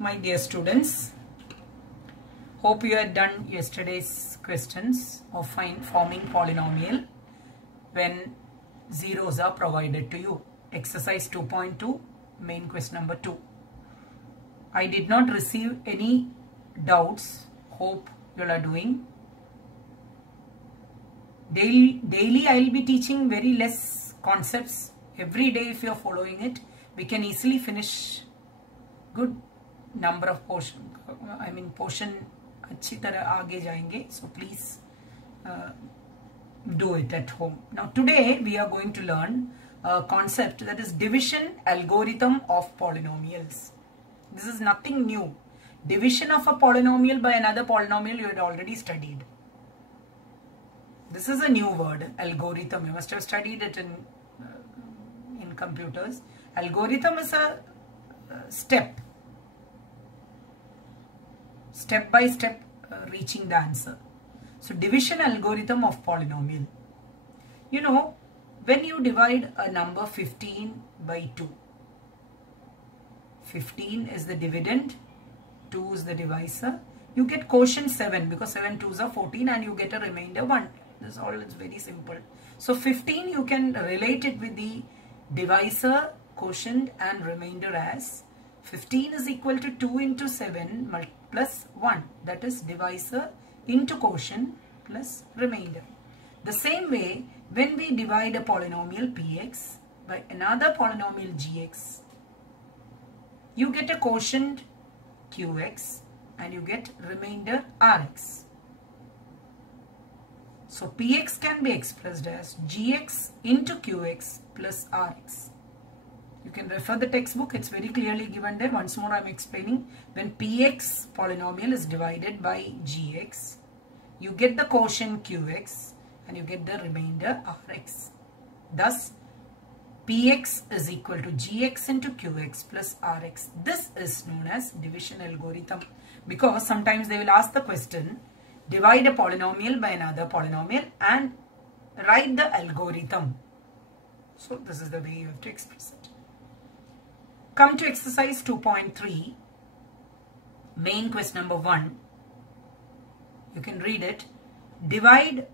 My dear students, hope you had done yesterday's questions of forming polynomial when zeros are provided to you. Exercise 2.2, main question number 2. I did not receive any doubts. Hope you all are doing. Daily I will be teaching very less concepts. Every day if you are following it, we can easily finish good number of portion. Portion अच्छी तरह आगे जाएंगे. So please do it at home. Now today we are going to learn a concept that is division algorithm of polynomials. This is nothing new. Division of a polynomial by another polynomial you had already studied. This is a new word, algorithm. You must have studied it in computers. Algorithm is a step by step reaching the answer. So division algorithm of polynomial. You know, when you divide a number 15 by 2, 15 is the dividend, 2 is the divisor. You get quotient 7 because 7 2s are 14 and you get a remainder 1. This is all, it's very simple. So 15 you can relate it with the divisor, quotient and remainder as 15 is equal to 2 into 7 plus 1. That is divisor into quotient plus remainder. The same way, when we divide a polynomial px by another polynomial gx, you get a quotient qx and you get remainder rx. So px can be expressed as gx into qx plus rx. You can refer the textbook, it's very clearly given there. Once more I am explaining. When px polynomial is divided by gx, you get the quotient qx and you get the remainder rx. Thus, px is equal to gx into qx plus rx. This is known as division algorithm, because sometimes they will ask the question, divide a polynomial by another polynomial and write the algorithm. So this is the way you have to express it. Come to exercise 2.3, main question number 1. You can read it. Divide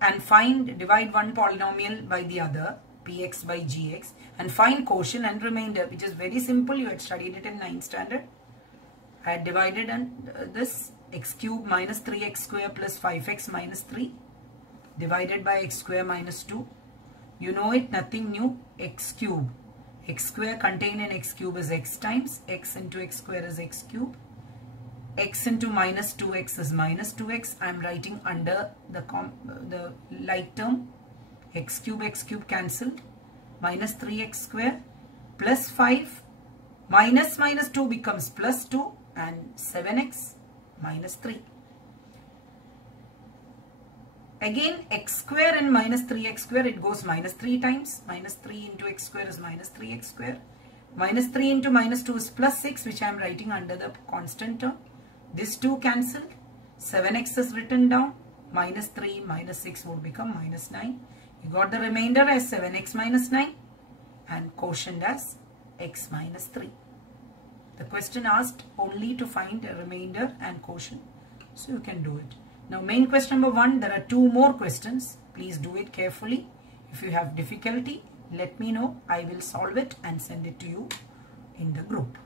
one polynomial by the other, px by gx, and find quotient and remainder, which is very simple. You had studied it in 9th standard. I had divided this x cube minus 3x square plus 5x minus 3 divided by x square minus 2. You know it, nothing new. X cube. X square contained in x cube is x times. X into x square is x cube. X into minus 2x is minus 2x. I am writing under the like term. X cube cancelled. Minus 3x square plus 5. Minus 2 becomes plus 2 and 7x minus 3. Again, x square and minus 3x square, it goes minus 3 times. Minus 3 into x square is minus 3x square. Minus 3 into minus 2 is plus 6, which I am writing under the constant term. This 2 cancelled. 7x is written down. Minus 3 minus 6 would become minus 9. You got the remainder as 7x minus 9 and quotient as x minus 3. The question asked only to find a remainder and quotient. So you can do it. Now main question number 1, there are 2 more questions. Please do it carefully. If you have difficulty, let me know. I will solve it and send it to you in the group.